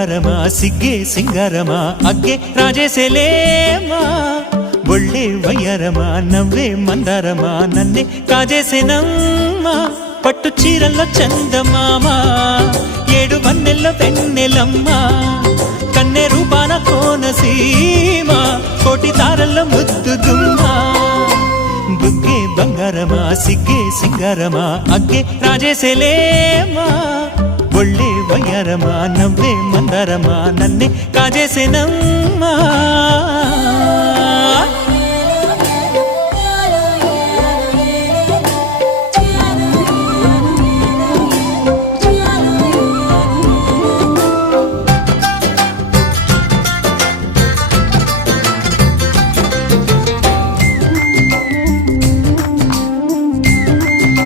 బంగారమా సిగ్గే సింగారమా అగ్గే రాజేసేలేమా ఒళ్ళే వయ్యారమా నవ్వే మందారమా నన్నే కాజేసేనమ్మా పట్టు చీరల్లో చందమామా ఏడు వన్నెల్లో వెన్నెలమ్మా కన్నె రూపాన కోనసీమ కోటి తారల్లో ముద్దుదుమ్మా బుగ్గే బంగారమా సిగ్గే సింగారమా అగ్గే రాజేసేలేమా ఒళ్ళే వయ్యారమా నవ్వే మందారమా నన్నే కాజేసేనమ్మా